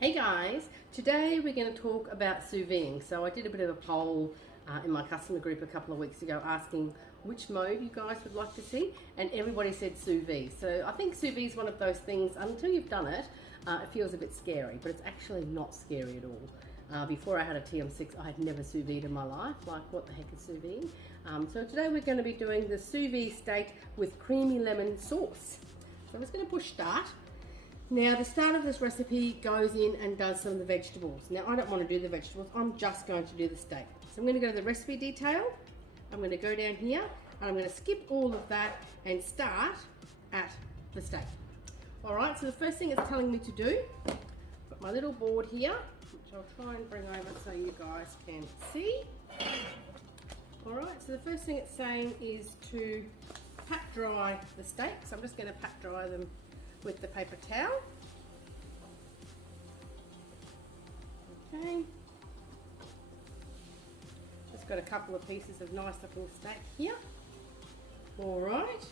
Hey guys, today we're going to talk about sous videing. So I did a bit of a poll in my customer group a couple of weeks ago asking which mode you guys would like to see, and everybody said sous vide. So I think sous vide is one of those things, until you've done it, it feels a bit scary, but it's actually not scary at all. Before I had a TM6, I had never sous vide in my life. Like, what the heck is sous vide? So today we're going to be doing the sous vide steak with creamy lemon sauce. So I'm just going to push start. Now the start of this recipe goes in and does some of the vegetables. Now I don't want to do the vegetables, I'm just going to do the steak. So I'm going to go to the recipe detail, I'm going to go down here and I'm going to skip all of that and start at the steak. Alright, so the first thing it's telling me to do, got my little board here, which I'll try and bring over so you guys can see. Alright, so the first thing it's saying is to pat dry the steak. So I'm just going to pat dry them with the paper towel. Okay. Just got a couple of pieces of nice looking steak here. Alright.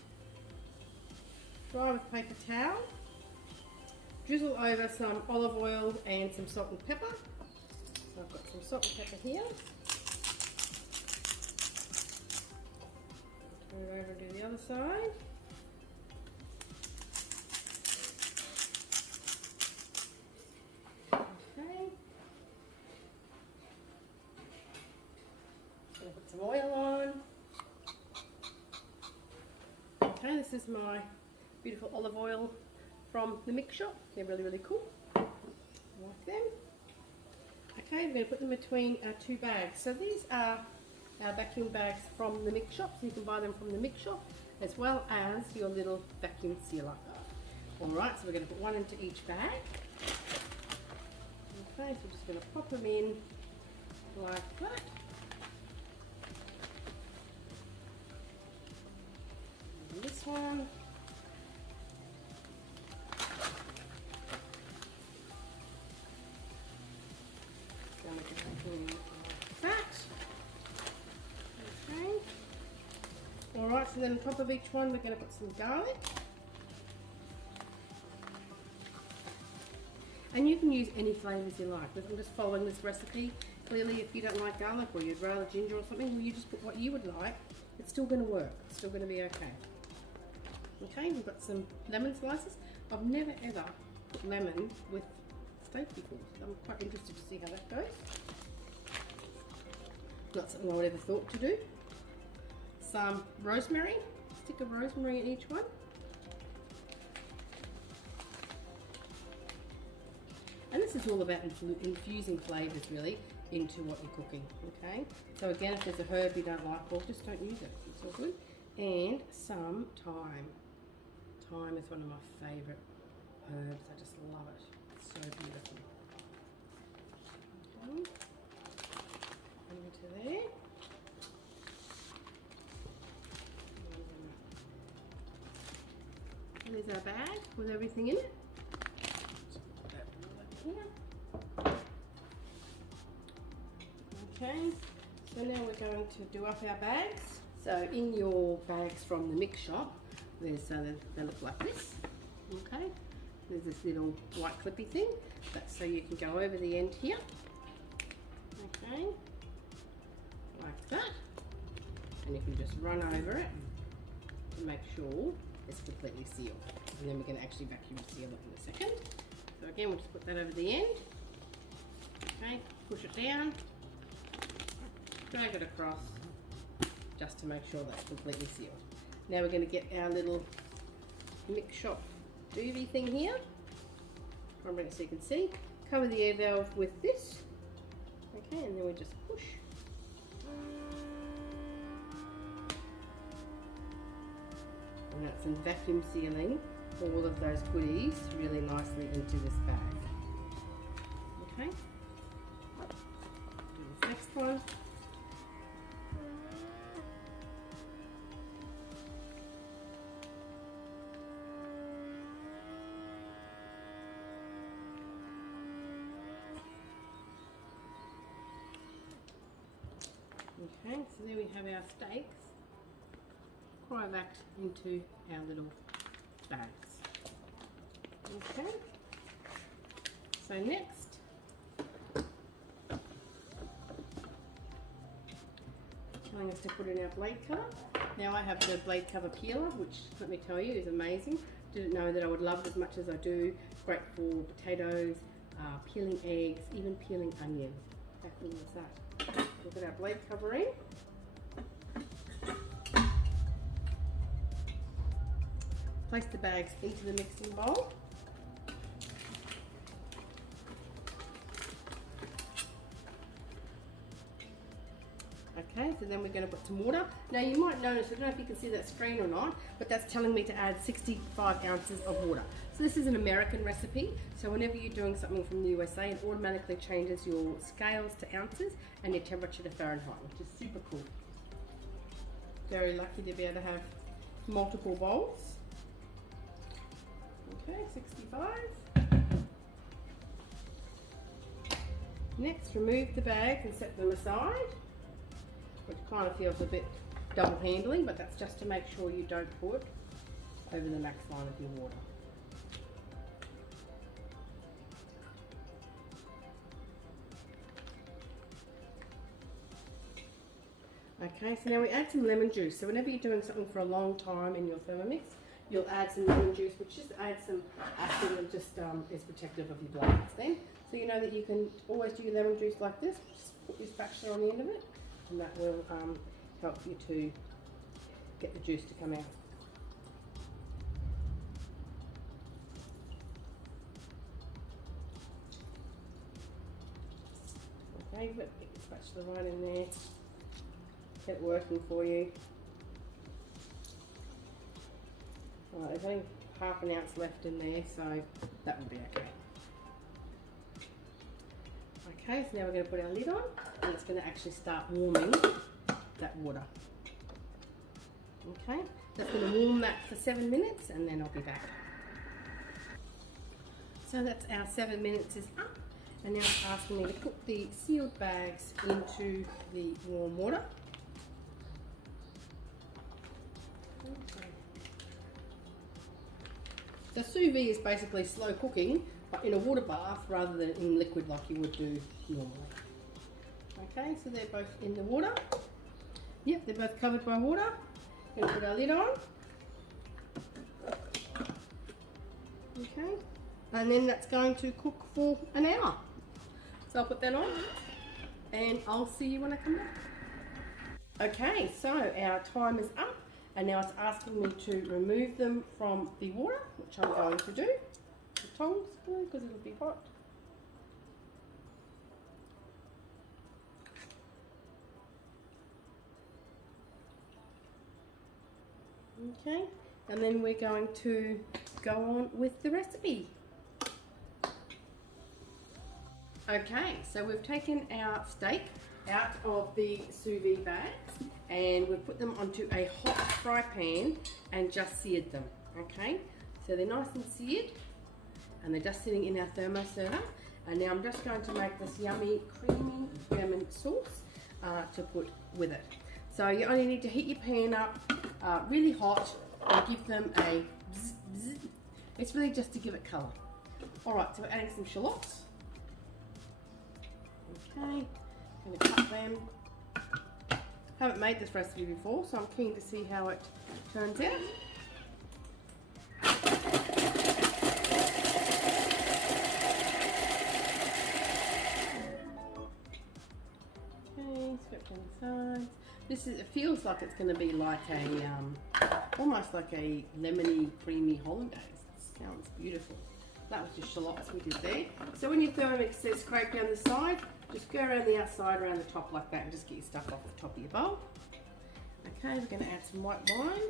Dry with paper towel. Drizzle over some olive oil and some salt and pepper. So I've got some salt and pepper here. Turn it over and do the other side. Put some oil on. Okay, this is my beautiful olive oil from the Mix Shop. They're really cool. I like them. Okay, we're going to put them between our two bags. So these are our vacuum bags from the Mix Shop. So you can buy them from the Mix Shop as well as your little vacuum sealer. Alright, so we're going to put one into each bag. Okay, so we're just going to pop them in like that. And this one. Going to go in like that. Okay. Alright, so then on top of each one we're going to put some garlic. And you can use any flavours you like. I'm just following this recipe. Clearly, if you don't like garlic or you'd rather ginger or something, well, you just put what you would like. It's still going to work. It's still going to be okay. Okay, we've got some lemon slices. I've never ever put lemon with steak before, so I'm quite interested to see how that goes. Not something I would ever thought to do. Some rosemary, a stick of rosemary in each one. And this is all about infusing flavours really into what you're cooking, okay? So again, if there's a herb you don't like, well, just don't use it, it's all good. And some thyme. Thyme is one of my favourite herbs, I just love it. It's so beautiful. Okay. Into there. And there's our bag with everything in it. Here. Okay, so now we're going to do up our bags. So in your bags from the Mix Shop, there's they look like this. Okay, there's this little white clippy thing. That's so you can go over the end here. Okay, like that, and you can just run over it to make sure it's completely sealed. And then we're going to actually vacuum seal it in a second. So again, we'll just put that over the end. Okay, push it down, drag it across, just to make sure that's completely sealed. Now we're going to get our little Mix Shop doobie thing here. Try and bring it so you can see. Cover the air valve with this. Okay, and then we just push. And that's in vacuum sealing all of those goodies really nicely into this bag. Okay, do this next one. Okay, so there we have our steaks cryovac into our little bags. Okay, so So next, telling us to put in our blade cover. Now I have the blade cover peeler, which let me tell you is amazing. Didn't know that I would love it as much as I do. Great for potatoes, peeling eggs, even peeling onions. How cool is that? Look at our blade covering. Place the bags into the mixing bowl. Okay, so then we're going to put some water. Now you might notice, I don't know if you can see that screen or not, but that's telling me to add 65 ounces of water. So this is an American recipe, so whenever you're doing something from the USA, it automatically changes your scales to ounces and your temperature to Fahrenheit, which is super cool. Very lucky to be able to have multiple bowls. Okay, 65. Next, remove the bags and set them aside, which kind of feels a bit double handling, but that's just to make sure you don't put over the max line of your water. Okay, so now we add some lemon juice. So whenever you're doing something for a long time in your Thermomix, you'll add some lemon juice, which just adds some acid and just is protective of your blades then. So you know that you can always do your lemon juice like this. Just put your spatula on the end of it, and that will help you to get the juice to come out. Okay, but get your spatula right in there. Get it working for you. Right, there's only half an ounce left in there, so that will be okay. Okay, so now we're going to put our lid on, and it's going to actually start warming that water. Okay, that's going to warm that for 7 minutes, and then I'll be back. So that's our 7 minutes is up, and now it's asking me to put the sealed bags into the warm water. The sous vide is basically slow cooking, but in a water bath rather than in liquid like you would do normally. Okay, so they're both in the water. Yep, they're both covered by water. Going to put our lid on. Okay, and then that's going to cook for an hour. So I'll put that on, and I'll see you when I come back. Okay, so our time is up. And now it's asking me to remove them from the water, which I'm going to do. The tongs, because it'll be hot. Okay, and then we're going to go on with the recipe. Okay, so we've taken our steak out of the sous vide bags, and we've put them onto a hot fry pan and just seared them. Okay, so they're nice and seared, and they're just sitting in our thermoserver. And now I'm just going to make this yummy creamy German sauce to put with it. So you only need to heat your pan up really hot and give them a bzz, bzz. It's really just to give it colour. Alright, so we're adding some shallots. Okay, I'm going to cut them. Haven't made this recipe before, so I'm keen to see how it turns out. Okay, swept on the sides. This is, it feels like it's going to be like a, almost like a lemony, creamy hollandaise. It sounds beautiful. That was just shallots we did there. So when your Thermomix says scrape down the side, just go around the outside, around the top like that, and just get your stuff off the top of your bowl. Okay, we're going to add some white wine.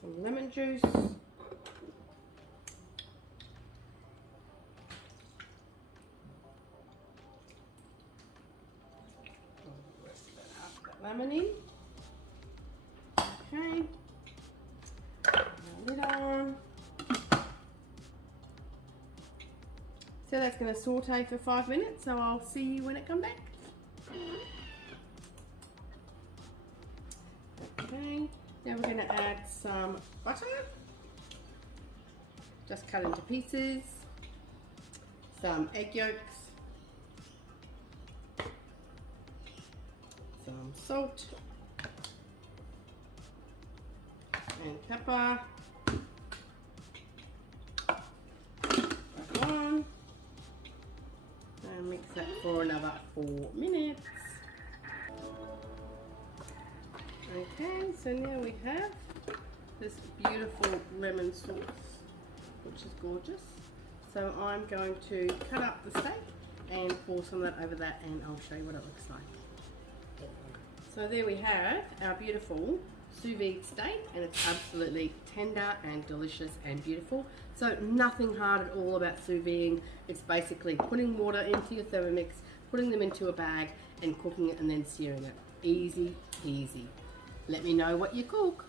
Some lemon juice. Lemon in. Okay. Lid on. So that's going to saute for 5 minutes, so I'll see you when it comes back. Now we're going to add some butter, just cut into pieces, some egg yolks, some salt and pepper. Back on and mix that for another 4 minutes. Okay, so now we have this beautiful lemon sauce, which is gorgeous. So I'm going to cut up the steak and pour some of that over that, and I'll show you what it looks like. So there we have our beautiful sous vide steak, and it's absolutely tender and delicious and beautiful. So nothing hard at all about sous videing. It's basically putting water into your Thermomix, putting them into a bag and cooking it and then searing it. Easy peasy. Let me know what you cook.